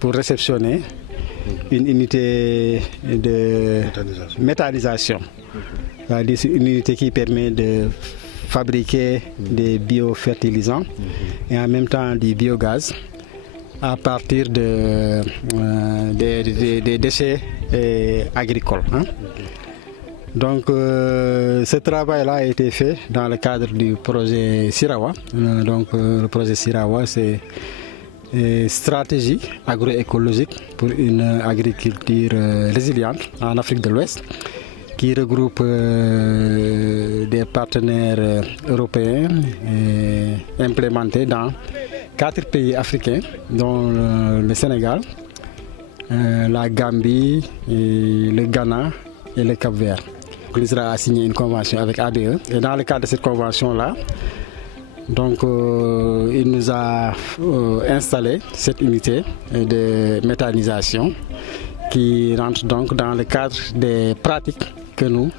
pour réceptionner une unité de méthanisation. C'est-à-dire une unité qui permet de fabriquer des biofertilisants et en même temps du biogaz à partir des déchets agricoles. Donc ce travail-là a été fait dans le cadre du projet Sirawa. Le projet Sirawa, c'est une stratégie agroécologique pour une agriculture résiliente en Afrique de l'Ouest, qui regroupe des partenaires européens implémentés dans 4 pays africains, dont le Sénégal, la Gambie, le Ghana et le Cap-Vert. L'ISRA a signé une convention avec ADE et dans le cadre de cette convention-là, il nous a installé cette unité de méthanisation qui rentre donc dans le cadre des pratiques que nous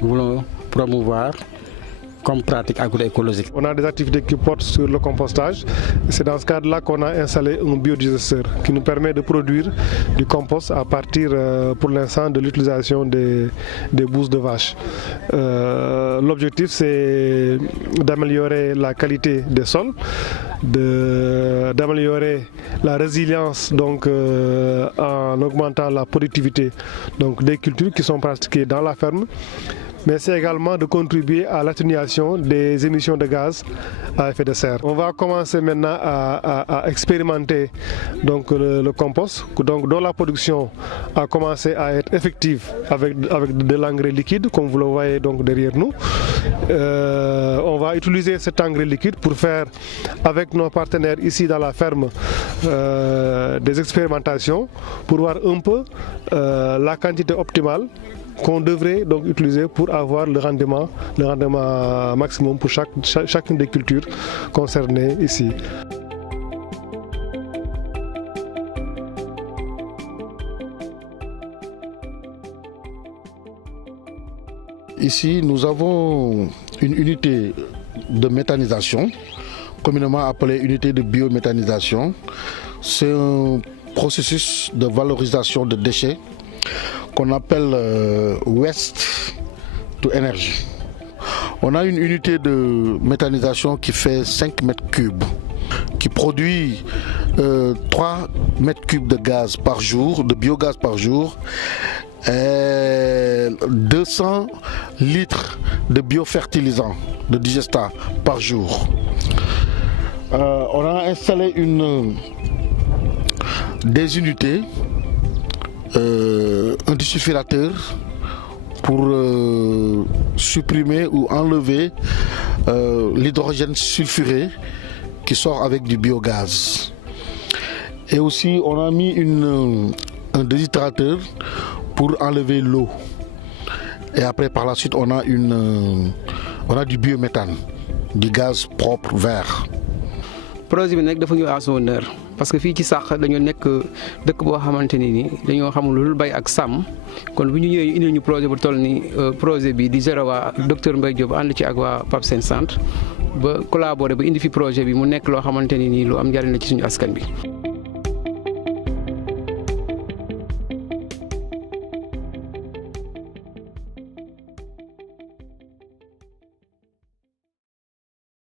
voulons promouvoir comme pratique agroécologique. On a des activités qui portent sur le compostage. C'est dans ce cadre-là qu'on a installé un biodigesteur qui nous permet de produire du compost à partir, pour l'instant, de l'utilisation des bousses de vache. L'objectif, c'est d'améliorer la qualité des sols, d'améliorer la résilience en augmentant la productivité des cultures qui sont pratiquées dans la ferme. Mais c'est également de contribuer à l'atténuation des émissions de gaz à effet de serre. On va commencer maintenant à expérimenter le compost, dont la production a commencé à être effective avec de l'engrais liquide, comme vous le voyez derrière nous. On va utiliser cet engrais liquide pour faire, avec nos partenaires ici dans la ferme, des expérimentations pour voir un peu la quantité optimale qu'on devrait donc utiliser pour avoir le rendement maximum pour chacune des cultures concernées ici. Ici, nous avons une unité de méthanisation, communément appelée unité de biométhanisation. C'est un processus de valorisation de déchets qu'on appelle Waste to Energy. On a une unité de méthanisation qui fait 5 mètres cubes, qui produit 3 mètres cubes de gaz par jour, de biogaz par jour, et 200 litres de biofertilisants, de digestat par jour. On a installé des unités, un désulfurateur pour supprimer ou enlever l'hydrogène sulfuré qui sort avec du biogaz. Et aussi on a mis un déshydrateur pour enlever l'eau. Et après par la suite on a du biométhane, du gaz propre vert. Projet bi nag dafa ñëw à son heure parce que fii ci sax dañoo nekk dëkk boo xamante ni dañoo xamul lu bay ak sàmm kon bu ñu ñëwee indil ñu projet bu toll ni projet bi di Sirawa docteur Mbaye Diop ànd ci ak waa PAPSEN Centre ba collaborer ba indi fi projet bi mu nekk loo xamante ni lu am njariñ la ci suñu askan bi.